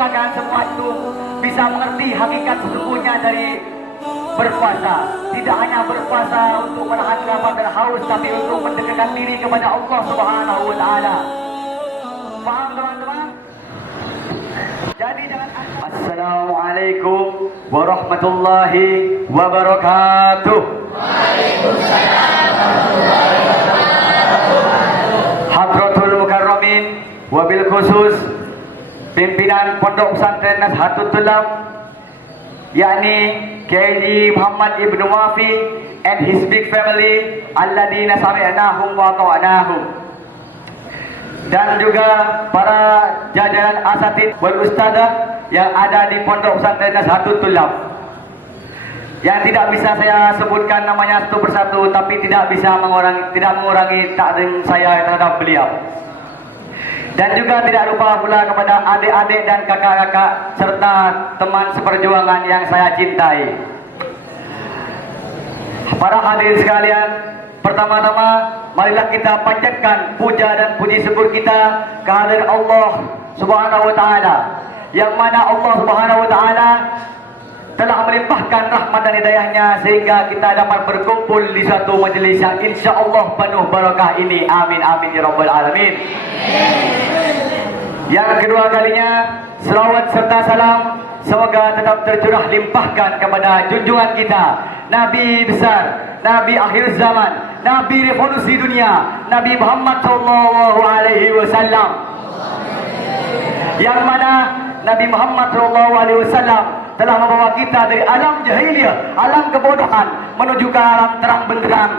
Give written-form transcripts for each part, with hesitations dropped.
Agar semua itu bisa mengerti hakikat sesungguhnya dari berpuasa. Tidak hanya berpuasa untuk menahan lapar dan haus, tapi untuk mendekatkan diri kepada Allah Subhanahu wa taala. Faham teman-teman? Jadi jangan. Assalamualaikum warahmatullahi wabarakatuh. Waalaikumsalam warahmatullahi wabarakatuh. Hadratul Mukarramin wabil khusus pimpinan Pondok Pesantren Nahdlatul Tulab, yakni KJ Muhammad Ibnu Wafi and his big family alladina sami'nahum wa ta'nahum, dan juga para jajaran asatid wal ustadzah yang ada di Pondok Pesantren Nahdlatul Tulab, yang tidak bisa saya sebutkan namanya satu persatu, tapi tidak mengurangi takdim saya terhadap beliau. Dan juga tidak lupa pula kepada adik-adik dan kakak-kakak serta teman seperjuangan yang saya cintai. Para hadirin sekalian, pertama-tama marilah kita panjatkan puja dan puji syukur kita kehadirat Allah Subhanahu wa taala, yang mana Allah Subhanahu wa taala telah melimpahkan rahmat dan hidayahnya sehingga kita dapat berkumpul di suatu majlis yang insya-Allah penuh barakah ini. Amin amin ya rabbal alamin. Yang kedua kalinya, selawat serta salam semoga tetap tercurah limpahkan kepada junjungan kita, Nabi besar, Nabi akhir zaman, Nabi revolusi dunia, Nabi Muhammad sallallahu alaihi wasallam, yang mana Nabi Muhammad sallallahu alaihi wasallam telah membawa kita dari alam jahiliyah, alam kebodohan menuju ke alam terang benderang,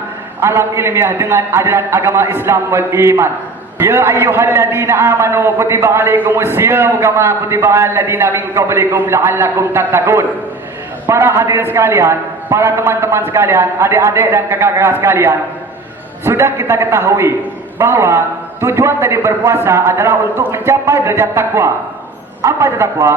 alam ilmiah dengan ajaran agama Islam wal iman. Ya ayyuhalladzina amanu kutiba alaikumus siyam kama kutiba alal ladzina min qablikum la'allakum tattaqun. Para hadirin sekalian, para teman-teman sekalian, adik-adik dan kakak-kakak sekalian, sudah kita ketahui bahwa tujuan dari berpuasa adalah untuk mencapai derajat takwa. Apa itu takwa?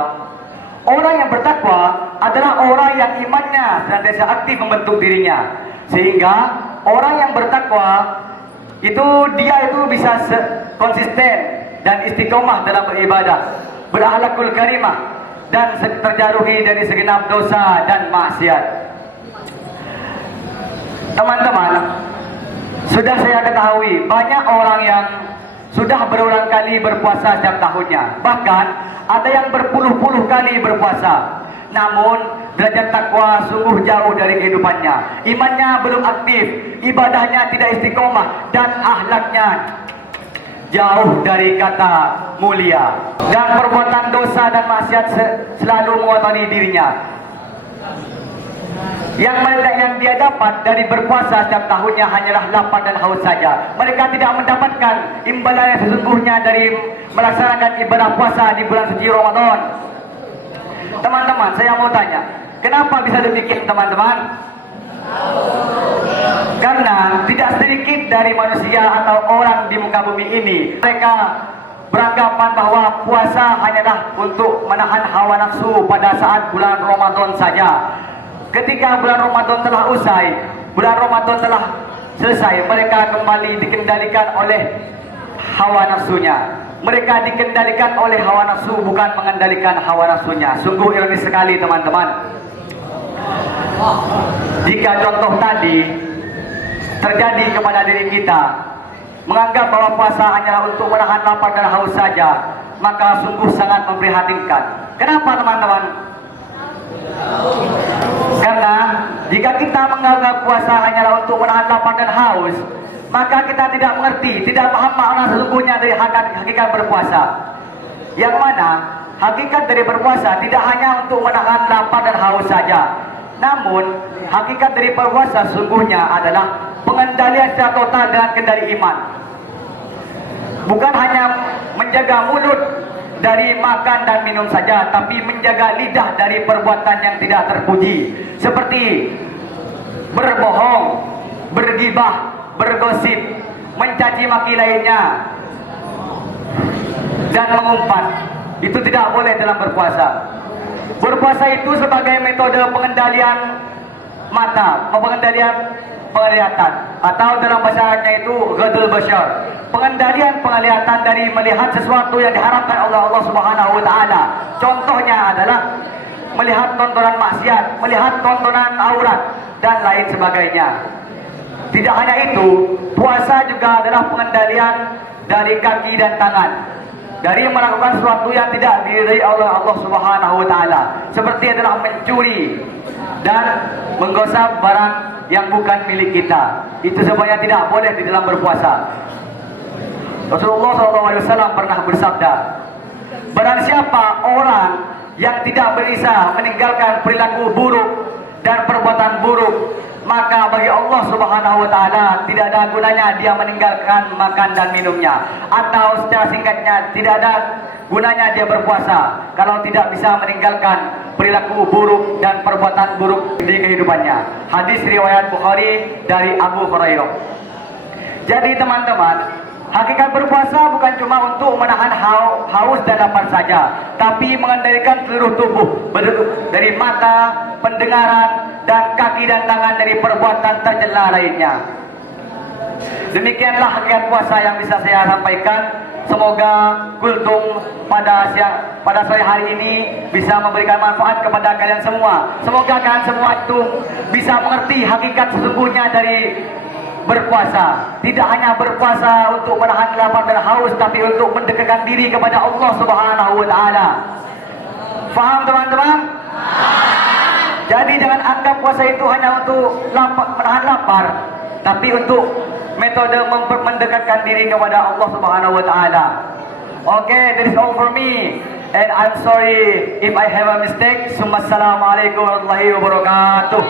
Orang yang bertakwa adalah orang yang imannya senantiasa aktif membentuk dirinya, sehingga orang yang bertakwa itu dia itu bisa konsisten dan istiqomah dalam beribadah, berakhlakul karimah, dan terjauhi dari segenap dosa dan maksiat. Teman-teman, sudah saya ketahui banyak orang yang sudah berulang kali berpuasa setiap tahunnya, bahkan ada yang berpuluh-puluh kali berpuasa, namun derajat takwa sungguh jauh dari kehidupannya. Imannya belum aktif, ibadahnya tidak istiqomah, dan akhlaknya jauh dari kata mulia. Dan perbuatan dosa dan maksiat selalu mengotori dirinya. Yang dia dapat dari berpuasa setiap tahunnya hanyalah lapar dan haus saja. Mereka tidak mendapatkan imbalan yang sesungguhnya dari melaksanakan ibadah puasa di bulan suci Ramadan. Teman-teman, saya mau tanya, kenapa bisa demikian teman-teman? Karena tidak sedikit dari manusia atau orang di muka bumi ini, mereka beranggapan bahwa puasa hanyalah untuk menahan hawa nafsu pada saat bulan Ramadan saja. Ketika bulan Ramadan telah usai, bulan Ramadan telah selesai, mereka kembali dikendalikan oleh hawa nafsunya. Mereka dikendalikan oleh hawa nafsu, bukan mengendalikan hawa nafsunya. Sungguh ironis sekali teman-teman. Jika contoh tadi terjadi kepada diri kita, menganggap bahwa puasa hanyalah untuk menahan lapar dan haus saja, maka sungguh sangat memprihatinkan. Kenapa teman-teman? Karena jika kita menganggap puasa hanyalah untuk menahan lapar dan haus, maka kita tidak mengerti, tidak paham makna sesungguhnya dari hakikat berpuasa. Yang mana hakikat dari berpuasa tidak hanya untuk menahan lapar dan haus saja, namun hakikat dari berpuasa sesungguhnya adalah pengendalian secara total dengan kendali iman. Bukan hanya menjaga mulut dari makan dan minum saja, tapi menjaga lidah dari perbuatan yang tidak terpuji, seperti berbohong, bergibah, bergosip, mencaci maki lainnya, dan mengumpat. Itu tidak boleh dalam berpuasa. Berpuasa itu sebagai metode pengendalian mata, pengendalian penglihatan, atau dalam bahasa Arabnya itu ghadul basyar. Penglihatan dari melihat sesuatu yang diharapkan oleh Allah Subhanahu wa taala. Contohnya adalah melihat tontonan maksiat, melihat tontonan aurat dan lain sebagainya. Tidak hanya itu, puasa juga adalah pengendalian dari kaki dan tangan dari melakukan sesuatu yang tidak diridai oleh Allah Subhanahu wa taala, seperti adalah mencuri dan menggosok barang yang bukan milik kita. Itu semuanya tidak boleh di dalam berpuasa. Rasulullah SAW pernah bersabda, barang siapa orang yang tidak bisa meninggalkan perilaku buruk dan perbuatan buruk, maka bagi Allah Subhanahu wa taala tidak ada gunanya dia meninggalkan makan dan minumnya, atau secara singkatnya tidak ada gunanya dia berpuasa kalau tidak bisa meninggalkan perilaku buruk dan perbuatan buruk di kehidupannya. Hadis riwayat Bukhari dari Abu Hurairah. Jadi teman-teman, hakikat berpuasa bukan cuma untuk menahan haus dan lapar saja, tapi mengendalikan seluruh tubuh, dari mata, pendengaran, dan kaki dan tangan dari perbuatan tercela lainnya. Demikianlah hakikat puasa yang bisa saya sampaikan. Semoga kultum pada sore hari ini bisa memberikan manfaat kepada kalian semua. Semoga kalian semua itu bisa mengerti hakikat sesungguhnya dari berpuasa. Tidak hanya berpuasa untuk menahan lapar dan haus, tapi untuk mendekatkan diri kepada Allah Subhanahu wa taala. Faham teman-teman? Jadi jangan anggap puasa itu hanya untuk menahan lapar, tapi untuk metode mendekatkan diri kepada Allah Subhanahu wa taala. Okay, that is all for me. And I'm sorry if I have a mistake. Assalamualaikum warahmatullahi wabarakatuh.